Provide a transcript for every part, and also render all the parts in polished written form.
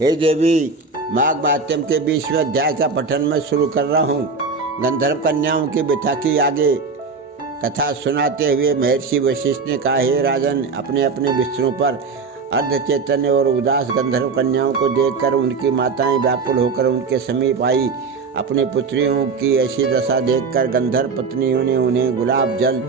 हे देवी, माघ माध्यम के 20वें अध्याय का पठन मैं शुरू कर रहा हूँ। गंधर्व कन्याओं की व्यथा की आगे कथा सुनाते हुए महर्षि वशिष्ठ ने कहा, हे राजन, अपने अपने बिस्तरों पर अर्ध चैतन्य और उदास गंधर्व कन्याओं को देखकर उनकी माताएं व्याकुल होकर उनके समीप आई। अपनी पुत्रियों की ऐसी दशा देखकर गंधर्व पत्नियों ने उन्हें गुलाब जल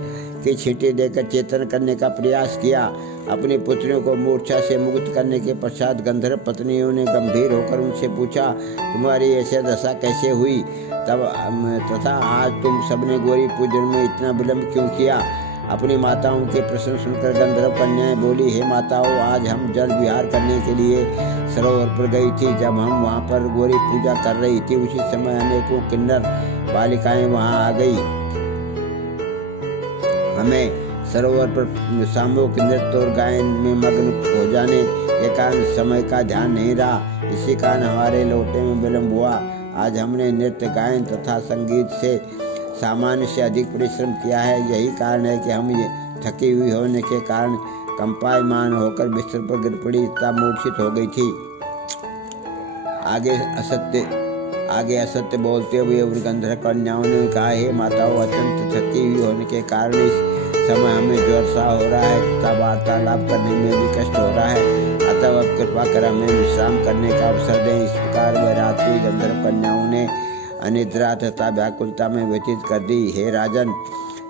की छींटे देकर चेतन करने का प्रयास किया। अपनी पुत्रियों को मूर्छा से मुक्त करने के पश्चात गंधर्व पत्नियों ने गंभीर होकर उनसे पूछा, तुम्हारी ऐसी दशा कैसे हुई तथा आज तुम सबने गौरी पूजन में इतना विलंब क्यों किया? अपनी माताओं के प्रश्न सुनकर गंधर्व कन्याएं बोली, हे माताओं, आज हम जल विहार करने के लिए सरोवर पर गई थी। जब हम वहां पर गौरी पूजा कर रही थी, उसी समय अनेकों किन्नर बालिकाएं वहां आ गई। हमें सरोवर पर सामूहिक नृत्य और गायन में मग्न हो जाने के कारण समय का ध्यान नहीं रहा। इसी कारण हमारे लौटने में विलंब हुआ। आज हमने नृत्य, गायन तथा संगीत से सामान्य से अधिक परिश्रम किया है। यही कारण है कि हम ये थकी हुई होने के कारण कंपायमान होकर बिस्तर पर गिर पड़ी तथा मूर्छित हो गई थी। आगे असत्य बोलते हुए उन गंधर्व कन्याओं ने कहा, हे माताओं, अत्यंत थकी हुई होने के कारण इस समय हमें ज्वर सा हो रहा है तथा वार्तालाप करने में भी कष्ट हो रहा है। अतः अब कृपा कर हमें विश्राम करने का अवसर दें। इस प्रकार वह रात्रि गंधर्व कन्याओं ने अनिद्रा तथा व्याकुलता में व्यतीत कर दी। हे राजन,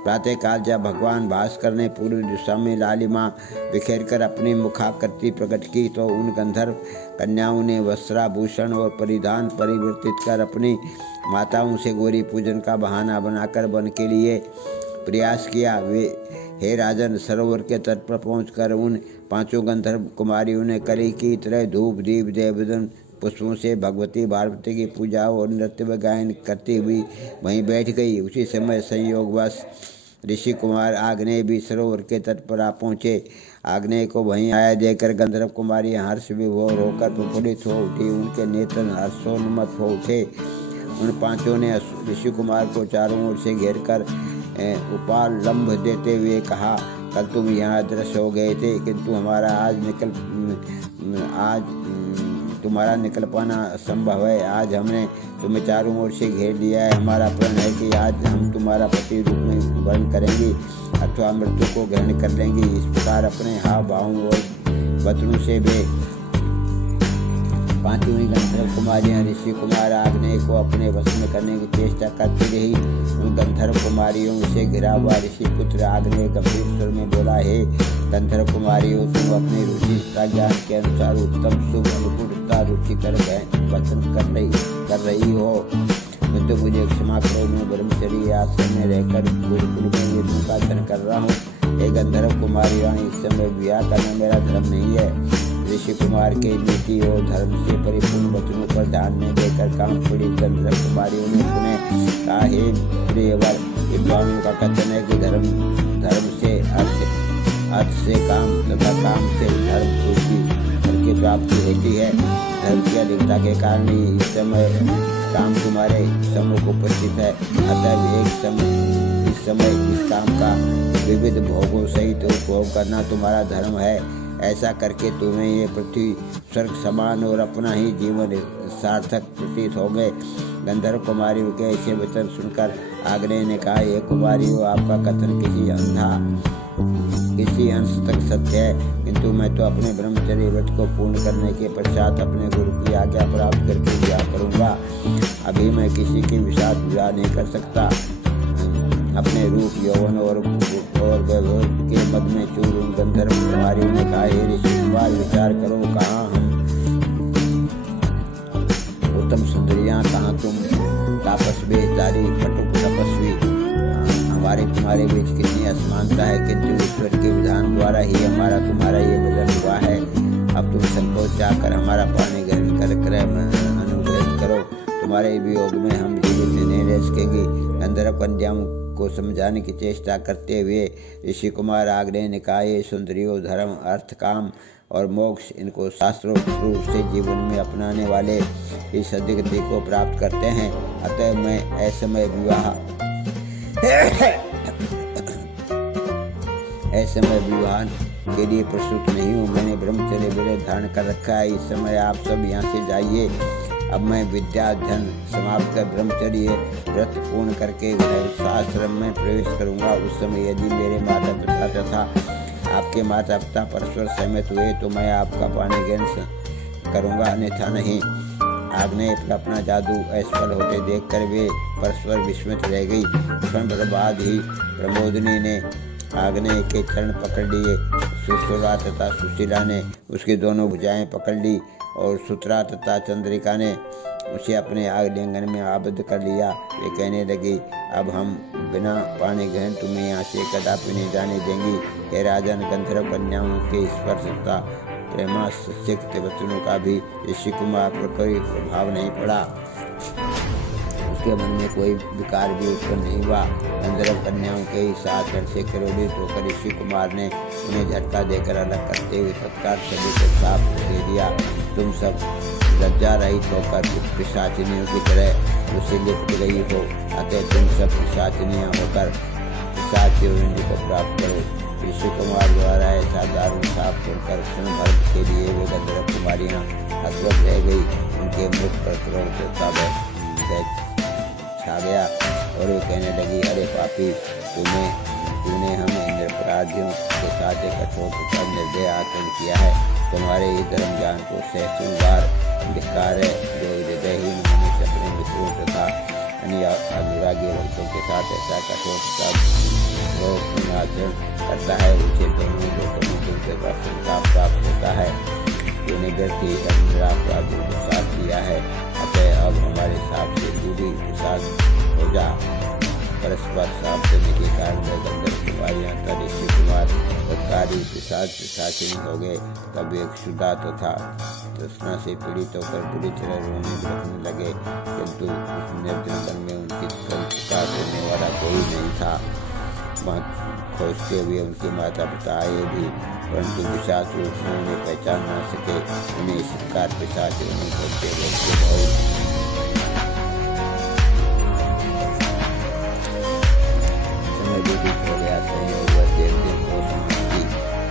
प्रातःकाल जब भगवान भास्कर ने पूरी दिशा में लालिमा बिखेर कर अपनी मुखाकृति प्रकट की, तो उन गंधर्व कन्याओं ने वस्त्राभूषण और परिधान परिवर्तित कर अपनी माताओं से गौरी पूजन का बहाना बनाकर वन के लिए प्रयास किया। वे, हे राजन, सरोवर के तट पर पहुंचकर उन पांचों गंधर्व कुमारियों ने कली की तरह धूप दीप देवदन पुष्पों से भगवती पार्वती की पूजा और नृत्य व गायन करती हुई वहीं बैठ गई। उसी समय संयोगवश ऋषि कुमार आग्नेय भी सरोवर के तट पर आ पहुँचे। आग्नेय को वहीं आया देखकर गंधर्व कुमारी हर्ष विभोर होकर प्रफुल्लित हो उठी। उनके नेत्र हर्षोन्मत्त हो उठे। उन पांचों ने ऋषि कुमार को चारों ओर से घेर कर उपालंब देते हुए कहा, कल तुम यहाँ दृश्य हो गए थे, किंतु आज तुम्हारा निकल पाना असंभव है। आज हमने तुम्हें चारों ओर से घेर लिया है। हमारा प्रण है कि आज हम तुम्हारा पति रूप में वर्ण करेंगे अथवा मृत्यु को ग्रहण कर लेंगे। इस प्रकार अपने हाव भावों और वचनों से वे पांचों ही गंधर्व कुमारियां ऋषि कुमार आग्नेय को अपने वश में करने की चेष्टा करती रही। उन गंधर्व कुमारियों से घिरा हुआ ऋषि पुत्र आग्नेय गंभीर स्वर में बोला, हे गंधर्व कुमारियों, तुम अपनी रुचि तथा ज्ञान के अनुसार उत्तम शुभ अनुकूलता रुचिकर वचन कर रही हो, तो मुझे क्षमा करो। मैं ब्रह्मचर्य आश्रम में रहकर गुरुकुल में वेदों का अध्ययन कर रहा हूँ। हे गंधर्व कुमारियां, इस समय विवाह करना मेरा धर्म नहीं है। ऋषि कुमार के नीति और धर्म से परिपूर्ण वचनों पर ध्यान में देकर काम पड़ी गंधर्व कुमारियों ने पुनः कहा, हे प्रियवर, विद्वानों का कथन है कि धर्म से अर्थ से काम तथा काम से धर्म की प्राप्ति होती है। धर्म की अधिकता के कारण ही इस समय काम तुम्हारे सम्मुख उपस्थित है। अतः इस समय इस काम का विविध भोगों सहित उपभोग करना तुम्हारा धर्म है। ऐसा करके तुम्हें ये पृथ्वी स्वर्ग समान और अपना ही जीवन सार्थक प्रतीत हो गए। गंधर्व कुमारियों के ऐसे वचन सुनकर आग्नेय ने कहा, ये कुमारियों, आपका कथन किसी अंश तक सत्य है, किंतु मैं तो अपने ब्रह्मचर्य व्रत को पूर्ण करने के पश्चात अपने गुरु की आज्ञा प्राप्त करके विवाह करूंगा। अभी मैं किसी के साथ विवाह नहीं कर सकता। अपने रूप, यौवन और वैभव के मद में चूर उन गंधर्व कुमारियों ने कहा, हे ऋषि कुमार, विचार करो, कहाँ हम उत्तम सुंदरियाँ, कहाँ तुम तापस्वी धारी कटुक तपस्वी। हमारे तुम्हारे बीच कितनी असमानता है, किंतु ईश्वर के विधान द्वारा ही हमारा तुम्हारा ये मिलन हुआ है। अब तुम संकोच जाकर हमारा पानी ग्रहण कर अनुग्रहित करो। तुम्हारे वियोग में हम जीवित नहीं रह सकेंगे। गंधर्व कन्याओं को समझाने की चेष्टा करते हुए ऋषि कुमार आग्नेय ने कहा, ये सुंदरियों, धर्म, अर्थ, काम और मोक्ष, इनको शास्त्रोक्त रूप से जीवन में अपनाने वाले इस सद्गति को प्राप्त करते हैं। अतः मैं ऐसमय विवाह के लिए प्रस्तुत नहीं हूँ। मैंने ब्रह्मचर्य व्रत धारण कर रखा है। इस समय आप सब यहाँ से जाइए। अब मैं विद्या अध्ययन समाप्त कर ब्रह्मचर्य व्रत पूर्ण करके गृहस्थाश्रम में प्रवेश करूँगा। उस समय यदि मेरे माता पिता तथा आपके माता पिता परस्पर सहमत हुए तो मैं आपका पाणी ग्रहण करूँगा, अन्यथा नहीं। आग्नेय पर अपना जादू असफल होते देखकर वे परस्पर विस्मित रह गई। क्षण भर बाद ही प्रमोदिनी ने आग्नेय के चरण पकड़ लिए। सुश्रुता तथा सुशीला ने उसकी दोनों भुजाएं पकड़ ली और सुतरा तथा चंद्रिका ने उसे अपने आलिंगन में आबद्ध कर लिया। वे कहने लगी, अब हम बिना पाणी ग्रहण तुम्हें यहाँ से कदापि नहीं जाने देंगी। हे राजन, गंधर्व कन्याओं के स्पर्श तथा प्रेमासिक्त वचनों का भी ऋषि कुमार पर कोई प्रभाव नहीं पड़ा। उसके मन में कोई विकार भी उत्पन्न नहीं हुआ। गंधर्व कन्याओं के ही साथ से क्रोधित होकर ऋषि कुमार ने उन्हें झटका देकर अलग करते हुए तत्काल सभी को साफ दे दिया। तुम सब लज्जा रहित होकर पिशाचिनियों की तरह उसे लिप्त गई हो, अतः तुम सब पिशाचिनियाँ होकर पिशाच योनि को प्राप्त करो। ऋषि कुमार द्वारा ऐसा दारुण साफ सुनकर क्षण भर के लिए वे गंधर्व कुमारियाँ हतवक रह गई। उनके मुख पर क्रोध छा गया और वो कहने लगी, अरे पापी, तूने हमें निरपराधियों के साथ एक कठोर तथा निर्दय आचरण किया है। तुम्हारे ही धर्म ज्ञान को सैकड़ों बार धिक्कार है, जो हृदयहीन होने से अपने मित्रों तथा अनुरागी भक्तों के साथ ऐसा कठोर तथा आचरण करता है। उसे दोनों लोगों में तुमसे संताप प्राप्त होता है। तूने व्यर्थ ही अपराधियों को साथ दिया है, अतः अब हमारे साथ से दूरी के साथ हो जा। परस्पर साफ देने के कारण वह गंधर्व कुमारियाँ ऋषि कुमार तत्कारी पिशाचिनी हो गए। तब एक क्षुधा तथा तृष्णा से पीड़ित होकर बुरी तरह रोने बिलखने लगे, किंतु उस निर्जन वन में उनकी पुकार सुनने वाला कोई नहीं था। खोजते हुए उनके माता पिता आए भी, परंतु पिशाच रूप में उन्हें पहचान न सके। उन्हें इस प्रकार पिशाच नहीं खोजते बहुत समय व्यतीत हो गया। संयोग व देवदेव को समझती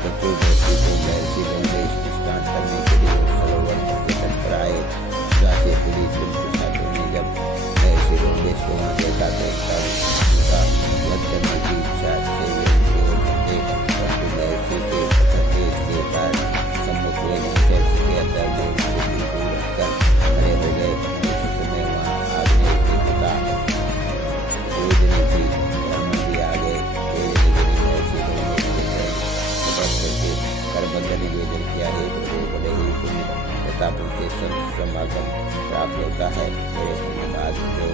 चतुर्दशी को महर्षि गंगेश स्नान करने के लिए सरोवर के तट पर आए। से पीड़ित पिशाचों ने जब महर्षि गंगेश को वहाँ देखा तो उनका वध करने की इच्छा से सम्मुख हुए नहीं कर सके, अतः वो उनसे दूर रखकर खड़े हो गए। उसी समय वहाँ आग्नेय के पिता वेदनी भी ब्राह्मण भी आ गए। करबद्ध निवेदन किया, हे प्रभु, बड़े ही पुण्य तथा पुण्य समागम प्राप्त होता है। मेरे पुण्य बाद जो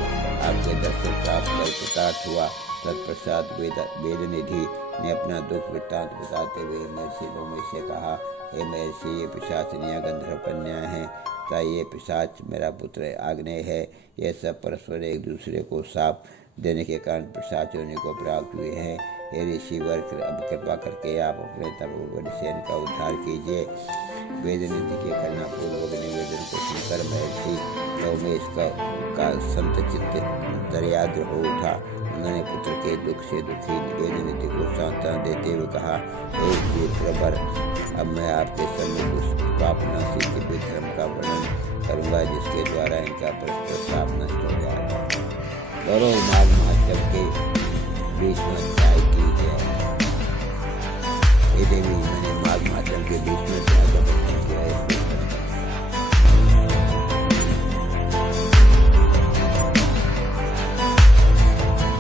आपके दर्शन प्राप्त कर कृतार्थ हुआ। तत्पश्चात वेदनिधि ने अपना दुख वृत्तांत बताते हुए महर्षि लोमश से कहा, हे महर्षि, ये पिशाचिनियाँ गंधर्व कन्याएं हैं तथा ये पिशाच मेरा पुत्र आग्नेय है। ये सब परस्पर एक दूसरे को साप देने के कारण पिशाच योनि को प्राप्त हुए हैं। हे ऋषिवर, अब कृपा करके आप अपने तपोबल से इनका उद्धार कीजिए। वेदनिधि के करना पूर्वक निवेदन को सुनकर महर्षि लोमश का संत चित्त दर्याद्र हो उठा। उन्होंने पुत्र के दुख से दुखी वेदनिधि को सांत्वना देते हुए कहा, हे विप्रवर, अब मैं आपके सम्मुख उस पापनाशी दिव्य धर्म का वर्णन करूँगा जिसके द्वारा इनका परस्पर साप नष्ट हो जाएगा। गौरव माघ महोत्सव के 20वें अध्याय की जय। हे देवी, मैंने माघ महोत्सव के 20वें अध्याय का वर्णन किया है।